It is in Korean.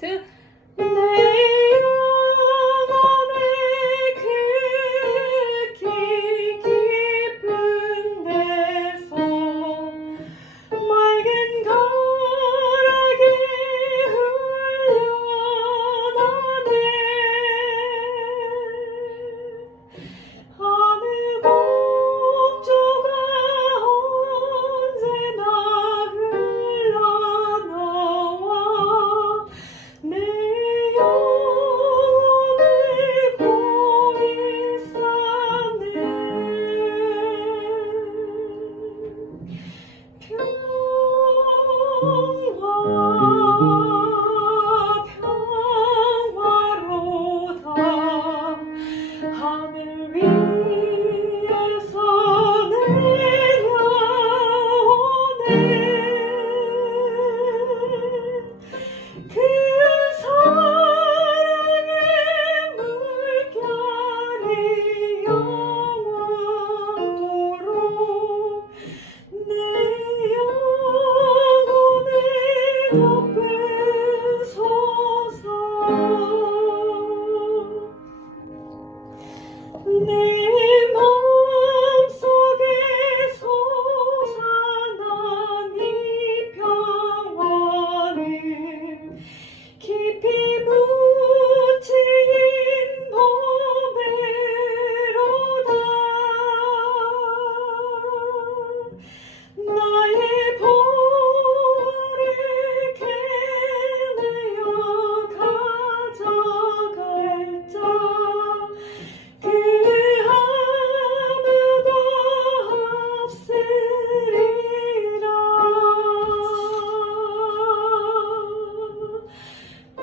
ти не 나를 위해서 내려오네. 그 사랑의 물결이 영원토록 내 영혼에 덮으소서 me.